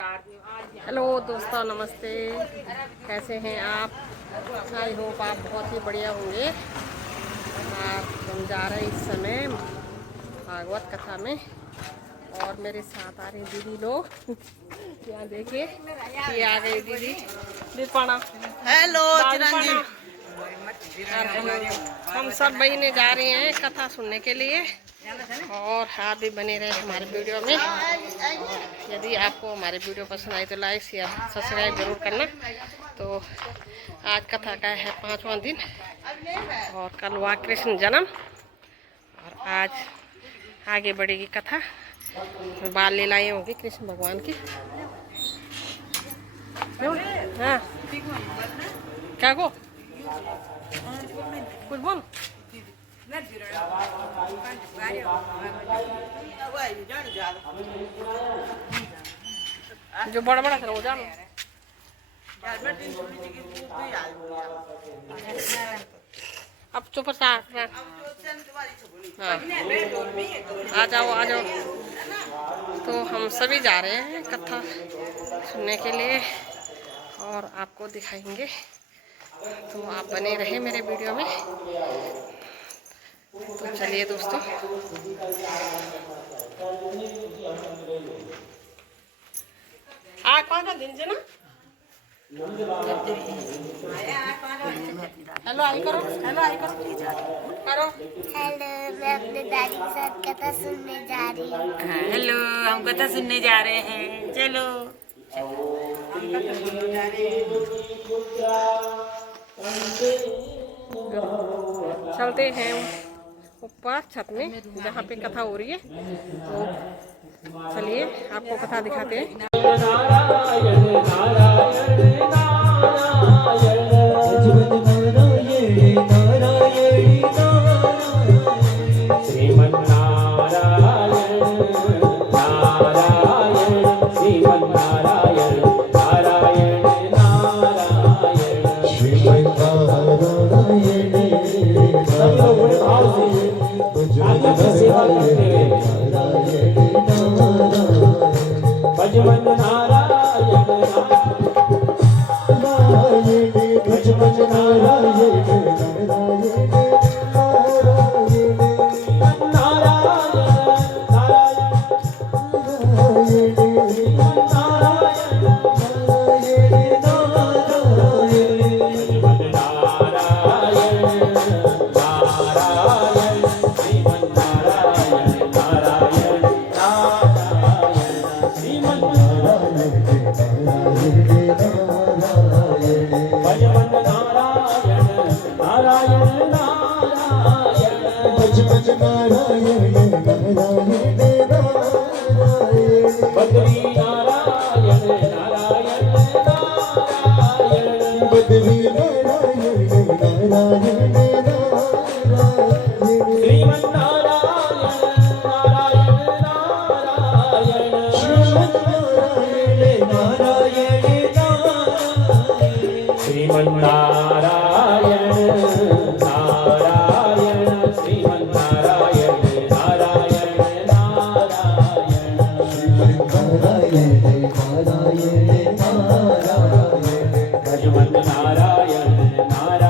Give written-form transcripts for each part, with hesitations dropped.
Hello दोस्तों, नमस्ते। कैसे हैं आप? आई होप आप बहुत ही बढ़िया होंगे। हम जा रहे हैं इस समय भागवत कथा में और मेरे साथ आ रही दीदी लोग। यहाँ देखिए, ये आ गई दीदी दीपाना। हेलो चिरंजीव। हम सब बहनें जा रहे हैं कथा सुनने के लिए और आप भी बने रहे हमारे वीडियो में। और यदि आपको हमारे वीडियो पसंद आए तो लाइक शेयर सब्सक्राइब जरूर करना। तो आज कथा का है 5वां दिन और कल हुआ कृष्ण जन्म और आज आगे बढ़ेगी कथा। बाल लीलाएं होगी कृष्ण भगवान की। हाँ क्या को कुछ बोल जो बड़ा बड़ा करो जानो। अब चुप सा हाँ, आ जाओ आ जाओ। तो हम सभी जा रहे हैं कथा सुनने के लिए और आपको दिखाएंगे, तो आप बने रहे मेरे वीडियो में। तो चलिए दोस्तों, कौन सा दिन से ना हेलो आई करो, हेलो आई करो करो। हेलो, मैं अपने दादी के साथ कथा सुनने जा रही हूँ। हेलो, हम कथा सुनने जा रहे हैं। चलो चलते हैं ऊपर छत में जहाँ पे कथा हो रही है। तो चलिए आपको कथा दिखाते हैं। श्रीमन्नारायण नारायण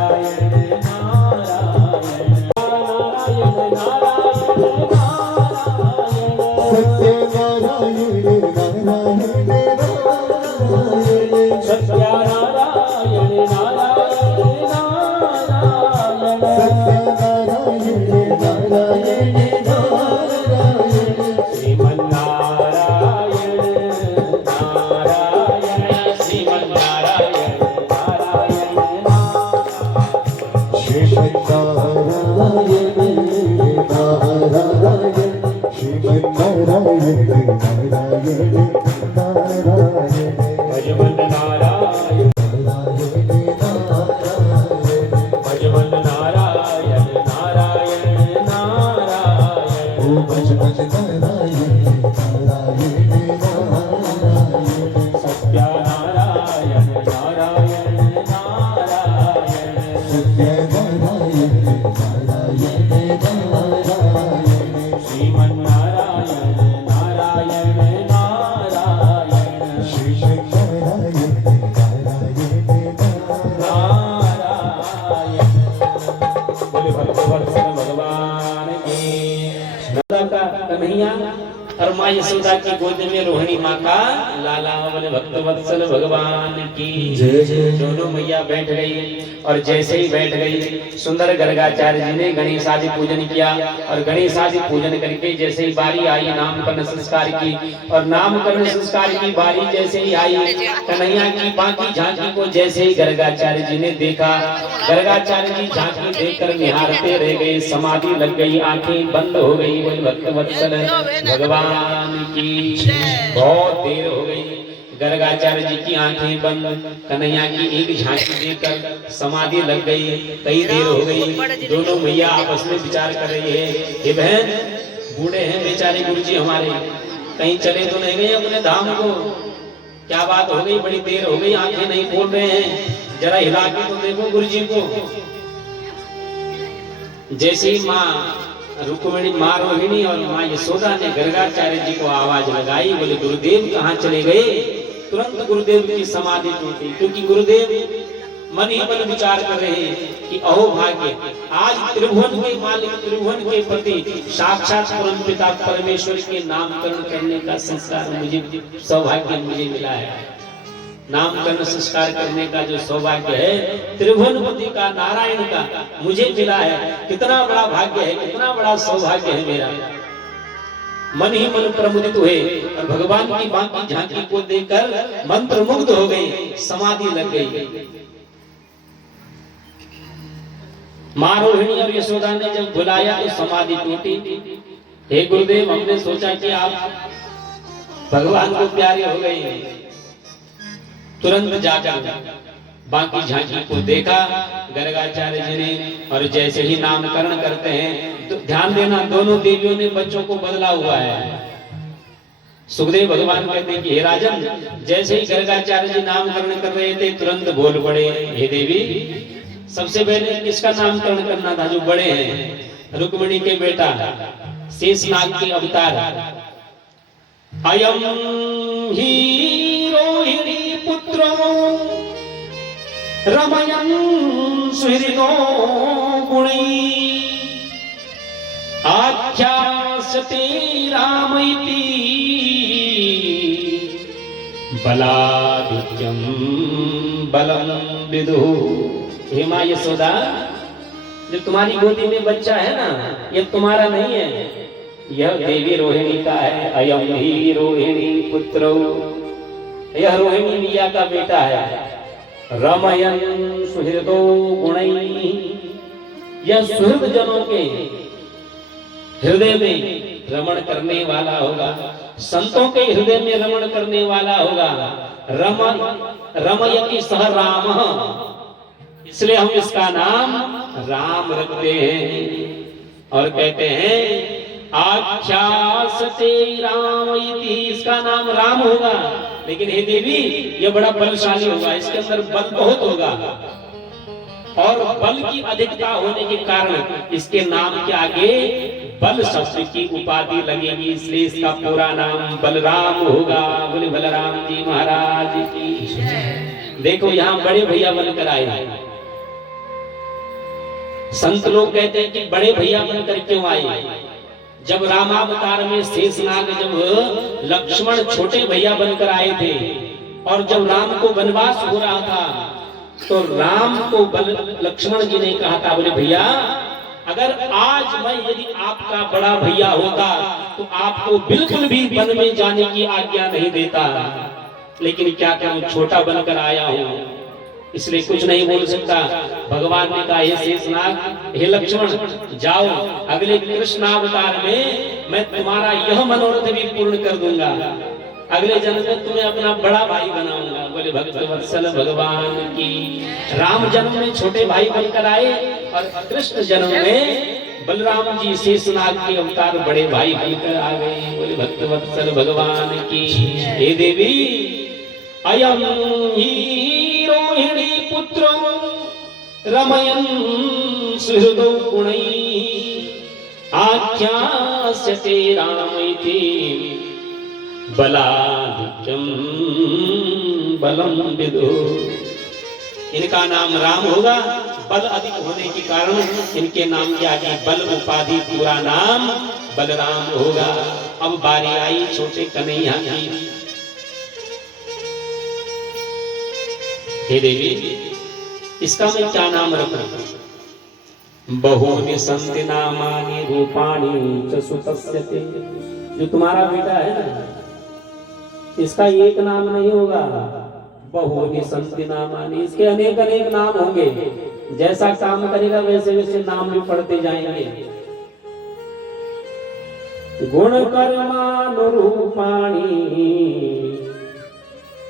नारायण और माँ यशोदा की गोद में रोहिणी माँ का लाला, बोले भक्त वत्सल भगवान की जय जय। दोनों मैया बैठ गई और जैसे ही बैठ गई सुंदर गर्गाचार्य जी ने गणेश आदि पूजन किया और गणेश आदि पूजन करके जैसे ही बारी आई नामकरण संस्कार की और नामकरण संस्कार की बारी जैसे ही आई कन्हैया की बाकी झांकी को जैसे ही गर्गाचार्य जी ने देखा, गर्गाचार्य जी झांकी देखकर निहारते रह गए, समाधि लग गई, आंखें बंद हो गई। बोले भक्त वत्सल भगवान की बहुत देर हो गई, गर्गाचार्य जी की आंखें बंद, कन्हैया की एक झांकी देखकर समाधि लग गई, कई देर हो गई। दोनों मैया आपस में विचार कर रही है, ये बहन बूढ़े हैं बेचारे गुरुजी हमारे, कहीं चले तो नहीं गए अपने धाम को, क्या बात हो गई, बड़ी देर हो गई, आंखें नहीं खोल रहे हैं, जरा हिला के तो देखो गुरुजी को। जैसे ही माँ रुक्मिणी, माँ रोहिणी और माँ यशोदा ने गर्गाचार्य जी को आवाज लगाई, बोले गुरुदेव कहाँ चले गए। तुरंत गुरुदेव की समाधि टूटी, क्योंकि गुरुदेव मन ही मन विचार कर रहे हैं कि अहो भाग्य, आज त्रिभुवन के मालिक, त्रिभुवन के पति साक्षात परम पिता परमेश्वर के नामकरण करने का संस्कार मुझे, सौभाग्य मुझे मिला है। नामकरण संस्कार करने का जो सौभाग्य है त्रिभुवनपति का, नारायण का मुझे मिला है। कितना बड़ा भाग्य है, कितना बड़ा सौभाग्य है मेरा। मन ही मन प्रमुदित हुए और भगवान की बाकी झांकी को देखकर मंत्र मुग्ध हो गए, समाधि लग गई। माँ रोहिणी और यशोदा ने जब बुलाया तो समाधि टूटी। हे गुरुदेव, हमने सोचा कि आप भगवान को प्यारे हो गए। तुरंत जाकर बाकी झांकी को देखा गर्गाचार्य जी ने, और जैसे ही नामकरण करते हैं तो ध्यान देना, दोनों देवियों ने बच्चों को बदला हुआ है। सुखदेव भगवान कहते हैं कि हे राजन, जैसे ही गर्गाचार्य जी नामकरण कर रहे थे तुरंत बोल पड़े, हे देवी सबसे पहले किसका नामकरण करना था, जो बड़े हैं, रुक्मिणी के बेटा शेषनाग के अवतार। अयम ही रोहिणी पुत्रो रमयन् सुहृदो गुणैः आख्यास्यते रामैति बलादित्यं बलं विदुः। हे माँ यशोदा, जो तुम्हारी गोदी में बच्चा है ना, ये तुम्हारा नहीं है, यह देवी रोहिणी का है। अयम ही रोहिणी पुत्रो, यह रोहिणी मैया का बेटा है। रमयन् सुहृदो गुणैः, यह सुहृद जनों के हृदय में रमण करने वाला होगा, संतों के हृदय में रमण करने वाला होगा। रमयति सह रामः, इसलिए हम इसका नाम राम रखते हैं। और कहते हैं आख्यास्यते राम इति, इसका नाम राम होगा, लेकिन हे देवी यह बड़ा बलशाली होगा, इसके अंदर बल बहुत होगा, और बल की अधिकता होने के कारण इसके नाम के आगे बल शब्द की उपाधि लगेगी, इसलिए इसका पूरा नाम बलराम होगा। बोले बलराम जी महाराज की। देखो यहाँ बड़े भैया बनकर आए। संत लोग कहते हैं कि बड़े भैया बनकर क्यों आए। जब रामावतार में शेषनाग, जब लक्ष्मण छोटे भैया बनकर आए थे, और जब राम को वनवास हो रहा था तो राम को लक्ष्मण जी ने कहा था, बोले भैया अगर आज मैं यदि आपका बड़ा भैया होता तो आपको बिल्कुल भी वन में जाने की आज्ञा नहीं देता, लेकिन क्या करूं, छोटा बनकर आया हूं, इसलिए कुछ नहीं बोल सकता। भगवान ने कहा, हे शेषनाग, हे लक्ष्मण, जाओ, अगले कृष्णावतार में मैं तुम्हारा यह मनोरथ भी पूर्ण कर दूंगा, अगले जन्म में तुम्हें अपना बड़ा भाई बनाऊंगा। बोले भक्त वत्सल भगवान की। राम जन्म में छोटे भाई बनकर आए और कृष्ण जन्म में बलराम जी शेषनाग के अवतार बड़े भाई बनकर आ गए। बोले भक्त वत्सल भगवान की। हे देवी, अयम ही रोहिणी पुत्रो रमयन् सुहृदो गुणैः आख्यास्यते रामैति बलादित्यं बलं विदुः। इनका नाम राम होगा, बल अधिक होने के कारण इनके नाम के आगे बल उपाधि पूरा नाम बलराम होगा। अब बारी आई छोटे कन्हैया की। हे देवी, इसका मैं क्या नाम रखूं? बहुनि संति नामानि रूपाणि च सुतस्य ते। जो तुम्हारा बेटा है ना, इसका एक नाम नहीं होगा। बहुनि संति नामानि, इसके अनेक अनेक नाम होंगे। जैसा काम करेगा वैसे वैसे नाम भी पढ़ते जाएंगे। गुण कर्मानुरूपाणि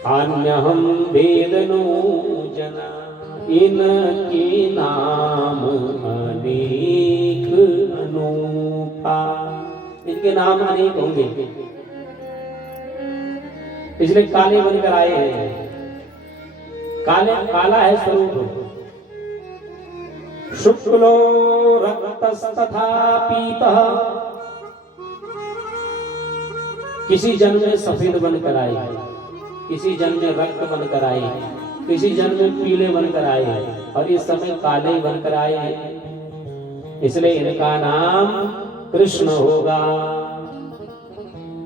अन्यहं वेदनो जना। इनके नाम अनेक अनूठा। इनके नाम अनेक होंगे। पिछले काले बनकर आए हैं। काला है स्वरूप। शुक्लो रक्तस्तथा पीतः। किसी जन्म में सफेद बनकर आए, किसी जन्म में रक्त बनकर आए, किसी जन्म में पीले बनकर आए, और इस समय काले बनकर आए हैं। इसलिए इनका नाम कृष्ण होगा।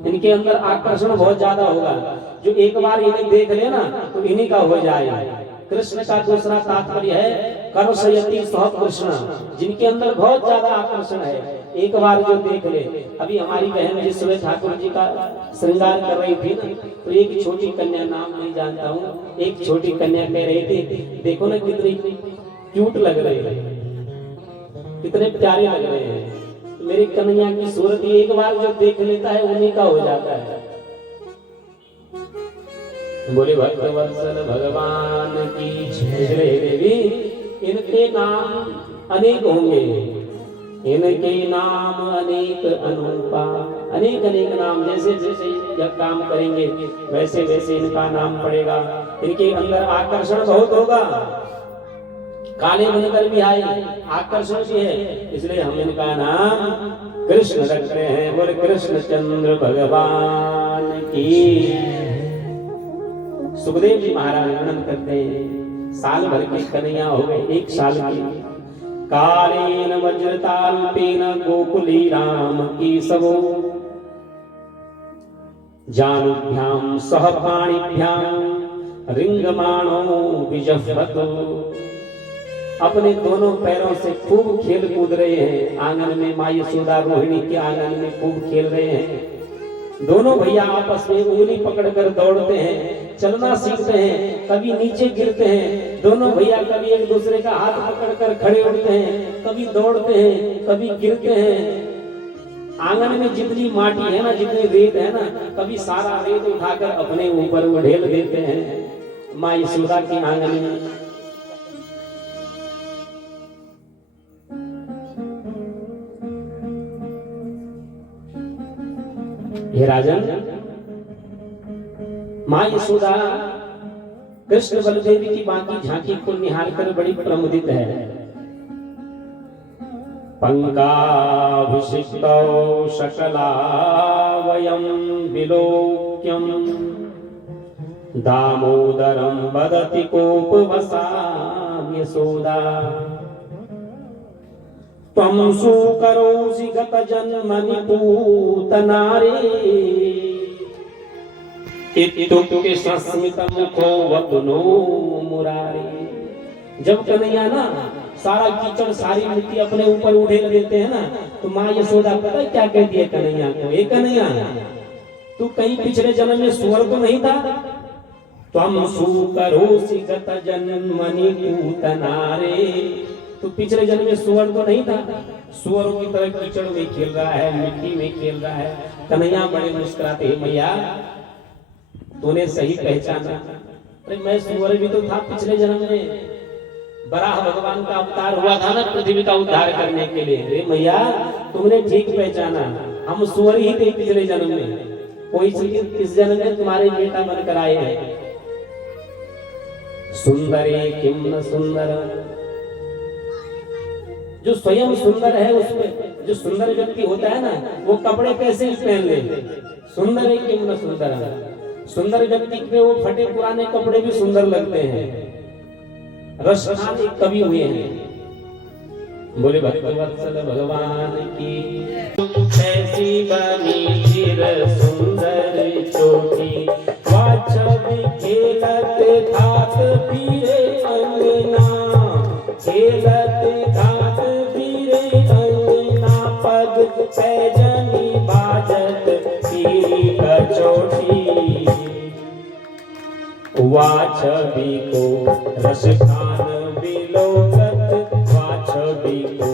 इनके अंदर आकर्षण बहुत ज्यादा होगा। जो एक बार इन्हें देख लेना तो इन्हीं का हो जाएगा। कृष्ण का दूसरा तात्पर्य है कर्षयति सह कृष्ण, जिनके अंदर बहुत ज्यादा आकर्षण है। एक बार जो देख ले। अभी हमारी बहन जिस समय ठाकुर जी का श्रृंगार कर रही थी ना, तो एक छोटी कन्या, नाम नहीं जानता हूँ, एक छोटी कन्या कह रही थी, देखो ना कितनी क्यूट लग रही है, कितने प्यारे लग रहे हैं। तो मेरी कन्या की सूरत एक बार जो देख लेता है उन्हीं का हो जाता है। बोले भक्तवत्सल भगवान की जय। देवी, इनके नाम अनेक होंगे, इनके नाम अनेक अनूपा। अनेक अनेक नाम, जैसे जैसे जब काम करेंगे वैसे वैसे इनका नाम पड़ेगा। इनके अंदर आकर्षण बहुत होगा। काले बनकर भी आए, आकर्षण भी है, इसलिए हम इनका नाम कृष्ण रख रहे हैं। बोले कृष्णचंद्र भगवान की। सुखदेव जी महाराज वर्णन करते हैं, साल भर की कन्हैया हो गए, एक साल की। कालेन वज्रताल्पेन गोकुली राम केशवो जानुभ्याम सह पाणिभ्याम रिंगमाणो विजह्वतो। अपने दोनों पैरों से खूब खेल कूद रहे हैं। आंगन में माँ यशोदा रोहिणी के आंगन में खूब खेल रहे हैं। दोनों भैया आपस में उंगली पकड़कर दौड़ते हैं, चलना सीखते हैं, कभी नीचे गिरते हैं। दोनों भैया कभी एक दूसरे का हाथ पकड़कर खड़े उठते हैं, कभी दौड़ते हैं, कभी गिरते हैं। आंगन में जितनी माटी है ना, जितनी रेत है ना, कभी सारा रेत उठाकर अपने ऊपर उड़ेल देते हैं माँ यशोदा के आंगन में। हे राजन, माँ यशोदा कृष्ण बलदेव की बाकी झांकी को निहार कर बड़ी प्रमुदित है। पंकाभिषिक्तौ शकला वयं विलोक्यं दामोदरं वदति कोपवसां यशोदा। त्वं सुकरोषि गत जन्मनि पूतनारे इत्युक्ते सस्मित मुखो वदनो मुरारे। जब कन्हैया ना सारा कीचड़ सारी मिट्टी अपने ऊपर उड़ेल देते हैं ना, तो माँ यशोदा पता है क्या कहती है कन्हैया को? ए कन्हैया, तू कहीं पिछले जन्म में सुअर तो नहीं था? त्वं सुकरोषि गत जन्मनि पूतनारे। तो पिछले जन्म में सुअर तो नहीं था? सुअरों की तरह कीचड़ में खेल रहा है, मिट्टी में खेल रहा है। कन्हैया बड़े मुस्कुराते हैं, मैया तूने सही पहचाना। अरे मैं सुअर भी तो था पिछले जन्म में। बराह भगवान का अवतार हुआ था ना पृथ्वी का उद्धार करने के लिए। अरे मैया तुमने ठीक पहचाना, हम सुअर ही थे पिछले जन्म में। कोई इस जन्म में तुम्हारे बेटा बनकर आए हैं। सुंदरे किम न सुंदर। जो स्वयं सुंदर है, उसमें जो सुंदर व्यक्ति होता है ना, वो कपड़े कैसे ही पहन ले। सुंदर है कि न सुंदर। सुंदर व्यक्ति पे वो फटे पुराने कपड़े भी सुंदर लगते हैं। रसखान एक कवि हुए हैं, बोले भक्तवत्सल भगवान की। जैसी बनी चिर सुंदर चोटी, वह छवि खेलत खात फिरे अंगना, खेलत खात फिरे अंगना, पग पैजनी बाजत पीरी कचोटी। वह छवि को रस खान बिलोकत, वह छवि को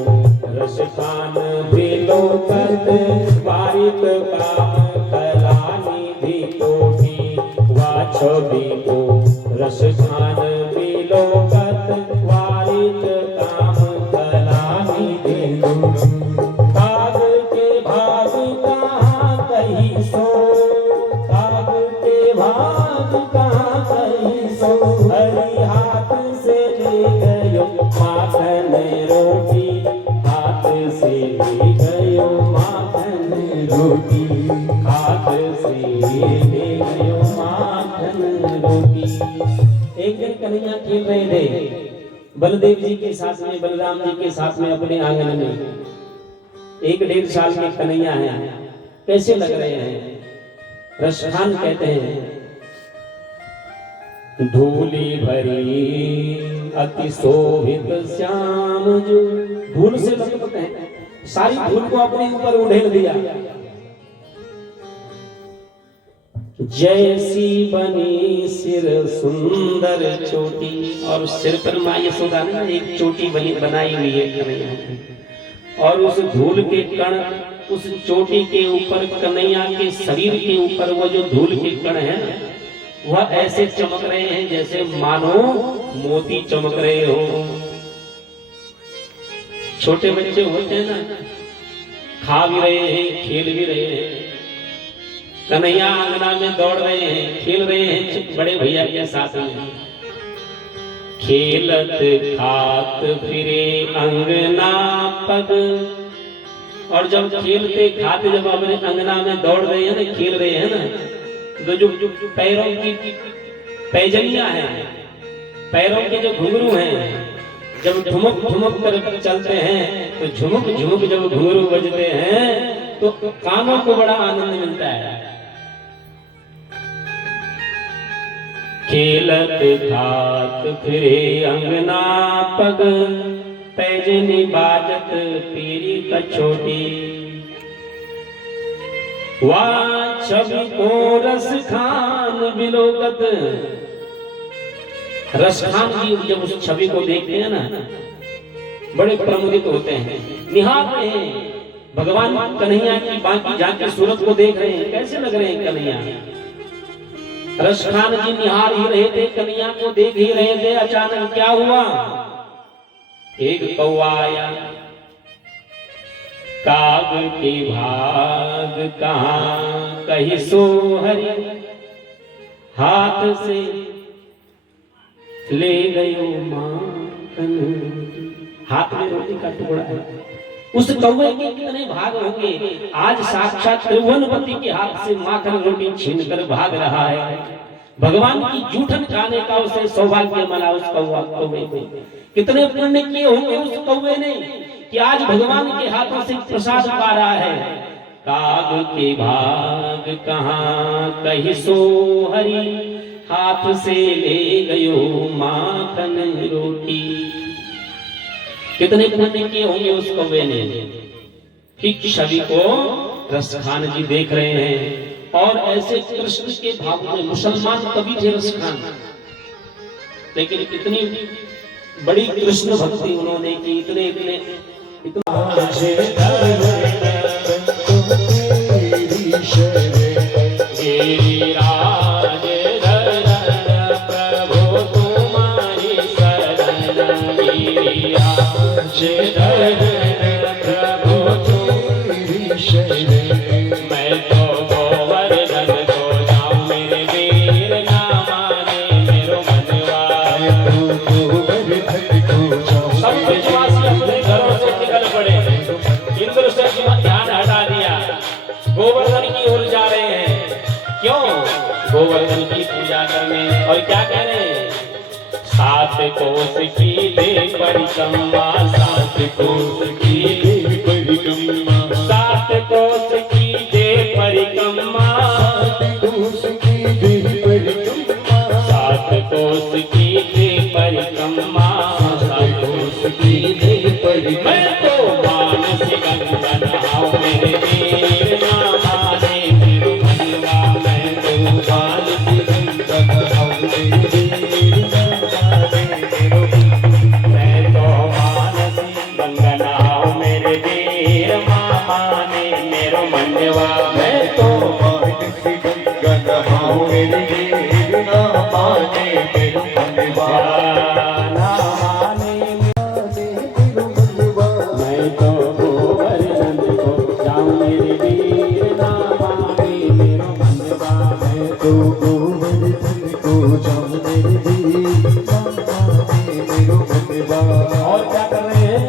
रस खान बिलोकत, बारिक काम कला निधि कोटि, वह छवि को रस खान बिलोकत, बारिक काम कला निधि कोटि। काग के भाग कहाँ कही सो, काग के भाग कहाँ कही सो, हरि हाथ से ले गयो माखन रोटी, हाथ से ले गयो माखन रोटी, हाथ से ले गयो माखन रोटी। एक दिन कन्हैया खेल रहे थे बलदेव जी के साथ में, बलराम जी के साथ में अपने आंगन में। 1-1.5 साल के कन्हैया हैं, कैसे लग रहे हैं? रसखान कहते हैं। धूली भरी अति शोभित श्याम जो, धूल से लटपट हैं, सारी धूल को अपने ऊपर उड़ेल दिया। जैसी बनी सिर सुंदर चोटी, और सिर पर माँ यशोदा ने एक चोटी बनी बनाई हुई है कन्हैया की, और उस धूल के कण उस चोटी के ऊपर, कन्हैया के शरीर के ऊपर वो जो धूल के कण है वह ऐसे चमक रहे हैं जैसे मानो मोती चमक रहे हो। छोटे बच्चे होते हैं ना, खा भी रहे हैं, खेल भी रहे हैं। कन्हैया आंगना में दौड़ रहे हैं, खेल रहे हैं बड़े भैया के साथ में। खेलत खात फिरे अंगना पग, और जब खेलते खाते जब अपने अंगना में दौड़ रहे हैं ना, खेल रहे हैं ना, तो जो पैरों की पैजनियां हैं, पैरों के जो घुंघरू हैं, जब ठुमक ठुमक कर चलते हैं तो झुमुक झुमुक जब घुंघरू बजते हैं तो कानों को बड़ा आनंद मिलता है। खेलत खात फिरे अंगना पग, पैजनी बाजत पीरी कचोटी, वह छवि को रस खान बिलोकत। रस खान जी जब उस छवि को देखते हैं ना, बड़े प्रमुदित होते हैं, निहार रहे हैं भगवान कन्हैया की बाकी जाके सूरत को देख रहे हैं, कैसे लग रहे हैं कन्हैया। रस खान जी निहार ही रहे थे, कन्हैया को देख ही रहे थे। अचानक क्या हुआ, एक कौवा आया, काग के भाग कहाँ कही सो हरि, हाथ से ले गयो माखन, हाथ में रोटी का टुकड़ा है। उस कौवे के कितने भाग होंगे, आज साक्षात त्रिभुवनपति के हाथ से माखन रोटी छीनकर भाग रहा है। भगवान की जूठन खाने का उसे सौभाग्य मिला। उस कौवे को कितने पुण्य किए होंगे उस कौवे ने कि आज भगवान के हाथों से प्रसाद पा रहा है। काग के भाग कहाँ कही सो हरि, हाथ से ले गयो माखन रोटी। कितने पुण्य किए होंगे उस कौवे ने। ठीक छवि को रसखान जी देख रहे हैं, और ऐसे कृष्ण के भाव में मुसलमान कवि थे रसखान, लेकिन इतनी बड़ी कृष्ण भक्ति उन्होंने की, इतने मैं तो गोवर्धन को जाऊं मेरे वीर ना माने मेरो मनवा। सब विश्वासी अपने घरों से निकल पड़े, इंद्र से ध्यान हटा दिया, गोवर्धन की ओर जा रहे हैं। क्यों? गोवर्धन की पूजा करने। और क्या कह रहे हैं? 7 कोस की दे परिक्रमा, 7 कोस की दे परिक्रमा, 7 कोस कन्हाओ मेरी वीर ना माने मेरो मनवा ना माने मैं तो गोवर्धन को जाऊं मेरे वीर ना माने मेरो मनवा मैं तो गोवर्धन को जाऊं मेरे वीर ना माने मेरो मनवा। और क्या कर रहे हैं?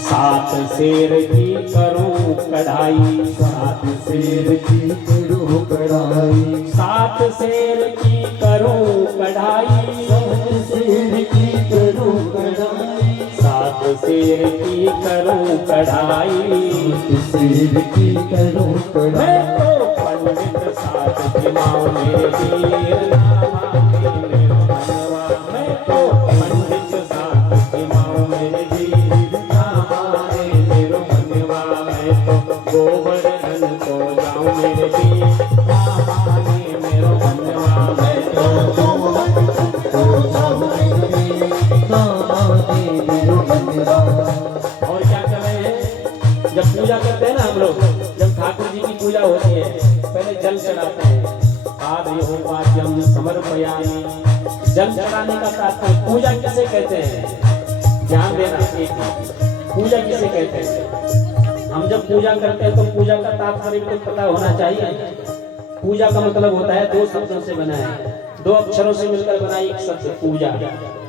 सात शेर की करूं कढ़ाई, सात शेर की करूं कढ़ाई, सात शेर की करूं कढ़ाई, सात शेर की करूं कढ़ाई, सात शेर की करूं कढ़ाई, सात शेर की करूं मैं कढ़ाई। तो पंडित सात जिमाओ मेरे वीर ना माने मेरो मनवा मैं तो पंडित सात जिमाओ मेरे वीर ना माने मेरो मनवा मैं तो गोवर्धन को जाऊं मेरे वीर ना माने मेरो मनवा मैं तो गोवर्धन को जाऊं मेरे वीर ना माने मेरो मनवा। और क्या कर रहे हैं? जब पूजा करते हैं ना हम लोग, जब ठाकुर जी की पूजा होती है पहले जल चढ़ाते हैं। आद्योपाद्यम समर्पयामि। जल चढ़ाने का तात्पर्य पूजा किसे कहते हैं? ध्यान देना एक पूजा किसे कहते हैं? हम जब पूजा करते हैं तो पूजा का तात्पर्य भी तो पता होना चाहिए। पूजा का मतलब होता है दो शब्दों से बना है, दो अक्षरों से मिलकर बना एक शब्द पूजा।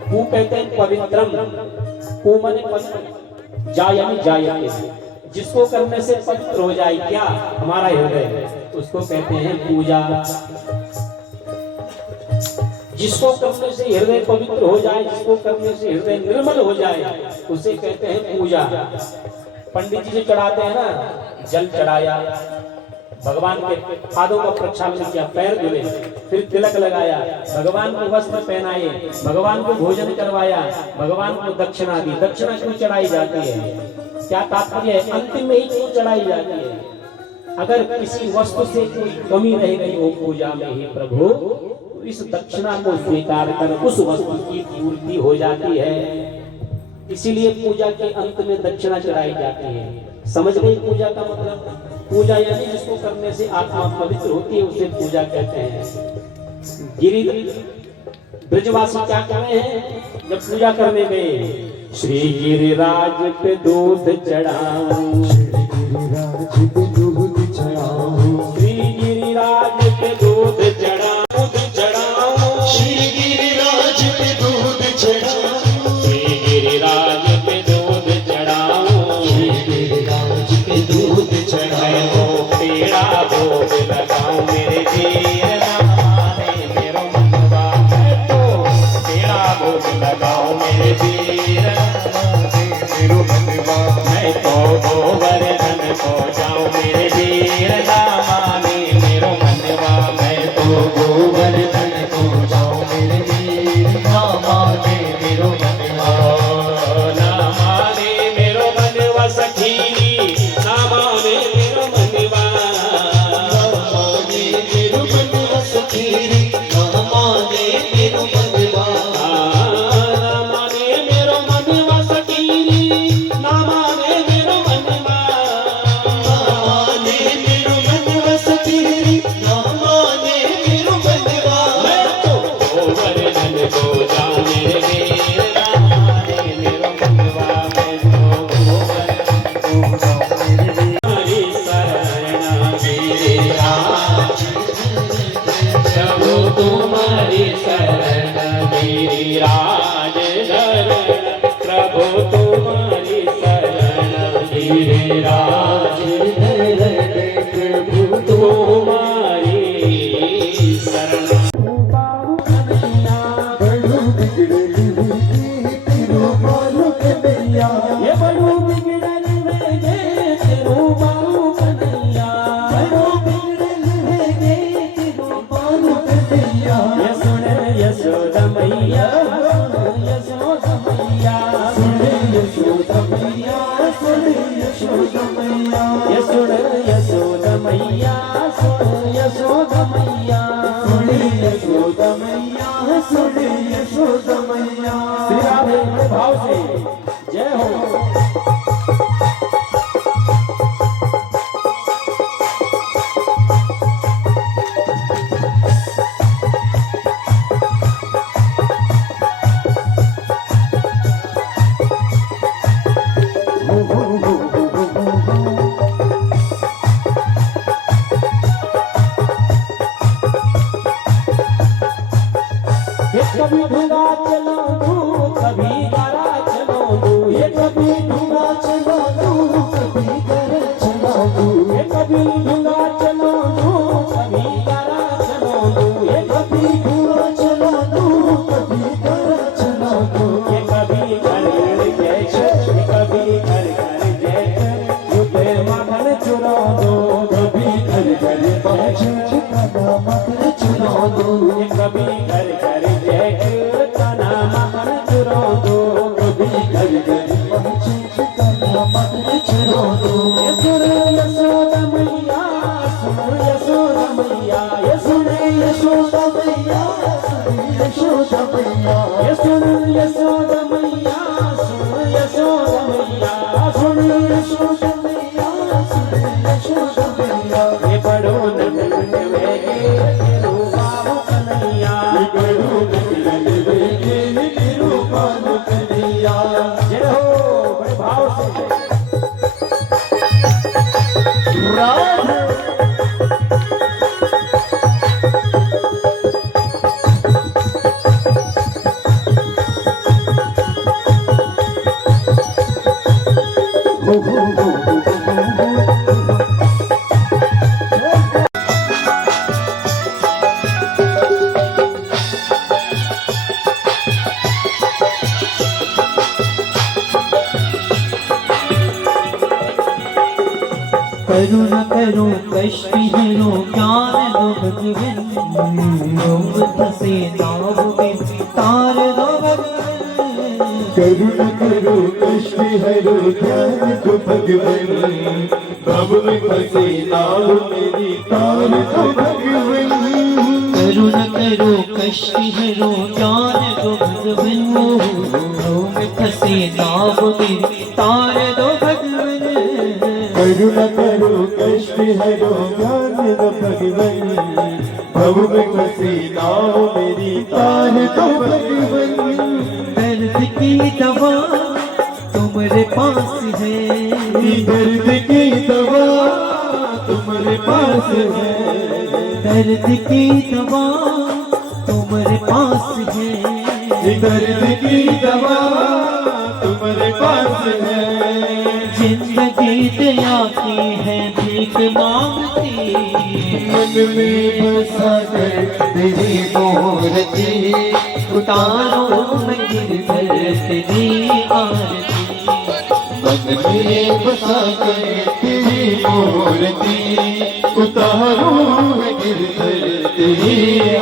पू कहते हैं पवित्रम, पू माने पवित्र, जायमी जायते, जिसको करने से पवित्र हो जाए क्या हमारा हृदय, उसको कहते हैं पूजा। जिसको करने से हृदय पवित्र हो जाए, जिसको करने से हृदय निर्मल हो जाए, उसे कहते हैं पूजा। पंडित जी जो चढ़ाते हैं ना, जल चढ़ाया, भगवान के पादों का प्रक्षालन किया, पैर धुले, फिर तिलक लगाया, भगवान को वस्त्र पहनाए, भगवान को भोजन करवाया, भगवान को दक्षिणा दी। दक्षिणा क्यों चढ़ाई जाती है? क्या तात्पर्य है? अंतिम में ही क्यों चढ़ाई जाती है? अगर किसी वस्तु से कोई कमी रह गई हो पूजा में ही प्रभु, तो इस दक्षिणा को स्वीकार कर उस वस्तु की पूर्ति हो जाती है। इसीलिए पूजा के अंत में दक्षिणा चढ़ाई जाती है। समझ गई पूजा का मतलब? पूजा यानी जिसको करने से आत्मा पवित्र होती है उसे पूजा कहते हैं। गिरि ब्रजवासी क्या कर रहे हैं जब पूजा करने गए? श्री गिरिराज पे दूध चढ़ाऊं, गिरिराज पे दूध चढ़ाऊं, श्री गिरिराज पे दूध चढ़ाऊं, श्री गिरिराज पे दूध चढ़ाऊं, श्री गिरिराज पे दूध चढ़ाऊं, श्री गिरिराज पे दूध चढ़ाऊं। मैं तो पेड़ा भोग लगाऊं मेरे वीर ना माने मेरो मनवा मैं तो पेड़ा भोग लगाऊं मेरे वीर ना माने मेरो मनवा मैं तो गोवर्धन को जाऊं मेरे वीर ना माने मेरो मनवा मैं तो गोवर्धन को जाऊं मेरे वीर ना माने मेरो मनवा। ना माने मेरो मनवा सखी ना माने मेरो मनवा माने मेरो मनवा सखीरी ना माने मेरो मनवा। ना माने मेरो मनवा सखीरी ना माने मेरो मनवा माने मेरो मनवा सखीरी ना माने मेरो मनवा। मैं तो गोवर्धन को जाऊं मेरे वीर ना माने मेरो मनवा मैं तो गोवर्धन को जाऊं मेरे वीर हरि शरण गिरिराज प्रभु तुम्हारी शरण गिरिराज शरण प्रभु तुम्हारी शरण गिरिराज प्रभु तुम्हारी शरण बड़ू बिगड़ली तेरो बालू कन्हैया। ये बड़ू बिगड़ल में गे तेरो बाबू कन्हैया बड़ू बिगड़ली तेरो बालू कन्हैया। ये सुन यशोदा मैया यशोदा मैया सुन यशोदा मैया, सुन यशोदा मैया, ये सुन यशोदा मैया सुन यशोदा मैया सुन यशोदा मैया, सुन यशोदा मैया। श्री राधे बड़े भाव से जय हो। कभी ढूंगा चलो दूं कभी गारा चलो दूं ये कभी ढूंगा चलो दूं कभी गारा चलो दूं ये कभी ढूंगा चलो दूं कभी गारा चलो दूं ये कभी ढूंगा चलो दूं कभी गारा चलो दूं ये कभी घर घर जैसे ये कभी घर घर जैसे युते माखन चुरा दो कभी घर घर जैसे काना माखन चुरा दो ये कभी घर घर जैसे काना माखन चुरा दो कभी घर घर जैसे काना माखन चुरा दो ये सुन यशोदा मैया सुन यशोदा मैया ये सुन यशोदा मैया सुन यशोदा मैया ये सुन यशोदा मैया सुन यशोदा मैया सुन यशोदा मैया सुन यशोदा मैया ये बड़ो नंदन वेगे तेरो बाबू कन्हैया ये बड़ो नंदन वेगे तेरो बाबू कन्हैया जय हो बड़े भाव से राधे करुणा करो कष्ट हरो ज्ञान दो भगवन रोग फसे नाव में तार दो भगवन करुणा करो कष्ट हरो ज्ञान दो भगवन भव में फसे नाव मेरी तार दो भगवन करुणा करो कष्ट हरो ज्ञान दो भगवन रोग में फसे नाव मेरी तार दो भगवन करुणा करो कष्ट हरो ज्ञान दो भगवन भव में फंसी नाव मेरी तार दो भगवन दर्द की दवा तुम्हारे पास है दर्द की दवा तुम्हारे पास है दर्द की दवा तुम्हारे पास है दर्द की दवा तुम्हारे पास है जिंदगी दया की है भीख मांगती मन में बसा कर तेरी मूर्ति उतारो मैं गिरधर तेरी आरती मन में बसा कर तेरी मूर्ति उतारो मैं गिरधर तेरी